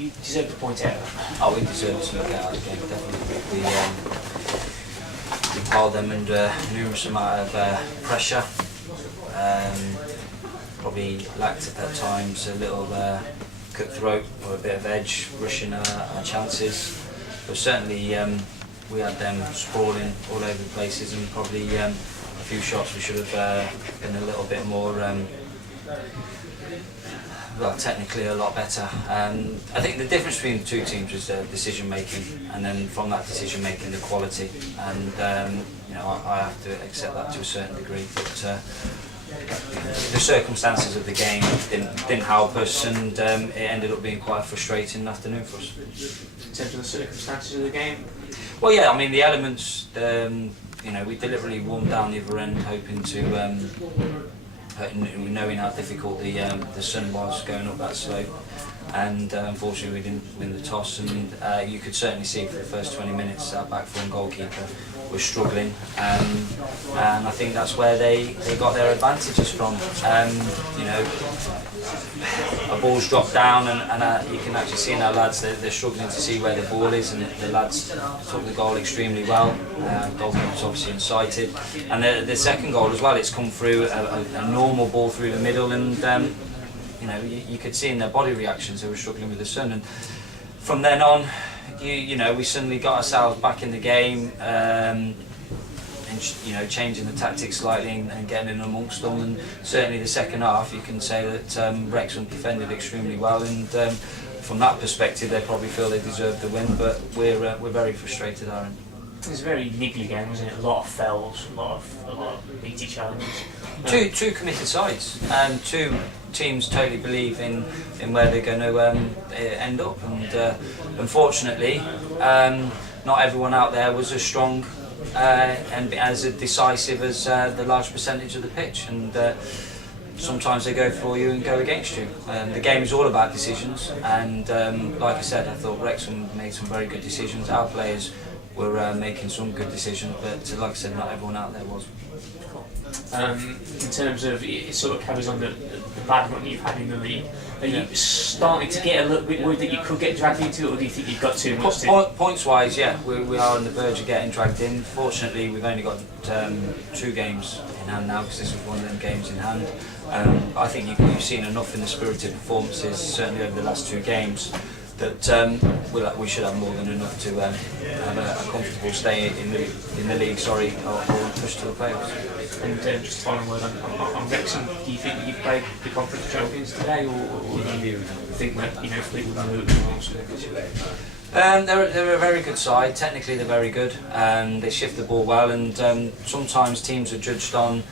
you deserve the point out? Oh, we deserve to get out of the game, definitely. We piled them under numerous amount of pressure. Probably lacked at times a little cutthroat or a bit of edge, rushing our chances. But certainly we had them sprawling all over the places, and probably a few shots we should have been a little bit more, well, technically a lot better. I think the difference between the two teams was decision making, and then from that decision making, the quality. And you know, I have to accept that to a certain degree. But the circumstances of the game didn't help us, and it ended up being quite a frustrating afternoon for us. In terms of the circumstances of the game? Well, yeah, I mean the elements. You know, we deliberately warmed down the other end, hoping to, knowing how difficult the sun was going up that slope, and unfortunately we didn't win the toss. And you could certainly see for the first 20 minutes our back four and goalkeeper was struggling, and I think that's where they got their advantages from. You know, a ball's dropped down, and you can actually see in our lads they're struggling to see where the ball is, and the lads took the goal extremely well. Goalkeeper's obviously incited, and the second goal as well, it's come through a normal ball through the middle, and you know, you could see in their body reactions they were struggling with the sun. And from then on, you know, we suddenly got ourselves back in the game, and you know, changing the tactics slightly and getting in amongst them. And certainly the second half, you can say that Wrexham defended extremely well, and from that perspective, they probably feel they deserve the win. But we're very frustrated, Aaron. It was a very niggly game, wasn't it? A lot of fouls, a lot of meaty challenges. Two committed sides, and two teams totally believe in where they're going to end up. And unfortunately, not everyone out there was as strong and as decisive as the large percentage of the pitch. And sometimes they go for you and go against you. The game is all about decisions, and like I said, I thought Wrexham made some very good decisions. Our players were making some good decisions, but like I said, not everyone out there was. In terms of, it sort of carries on the bad run you've had in the league. Are you starting to get a little bit worried that you could get dragged into it, or do you think you've got too much to? Points wise, yeah, we are on the verge of getting dragged in. Fortunately, we've only got 2 games in hand now, because this was one of them games in hand. I think you've seen enough in the spirited performances, certainly over the last 2 games, that we should have more than enough to have a comfortable stay in the league, or push to the playoffs. And just a final word on Wrexham, do you think that you've played the Conference Champions today, or do you think that, you know, Fleetwood will move on? They're a very good side. Technically they're very good, and they shift the ball well, and sometimes teams are judged on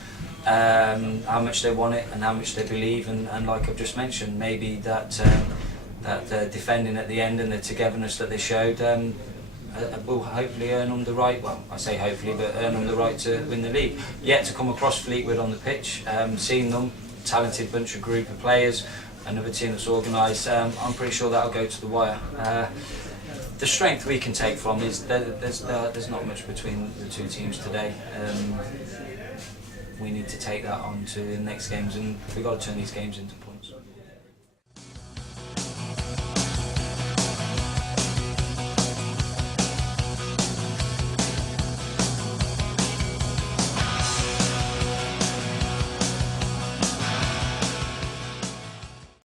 how much they want it and how much they believe, and like I've just mentioned, maybe that defending at the end and the togetherness that they showed will hopefully earn them the right, well, I say hopefully, but earn them the right to win the league. Yet to come across Fleetwood on the pitch, seeing them, talented bunch of group of players, another team that's organised, I'm pretty sure that'll go to the wire. The strength we can take from is there's not much between the two teams today. We need to take that on to the next games, and we've got to turn these games into points.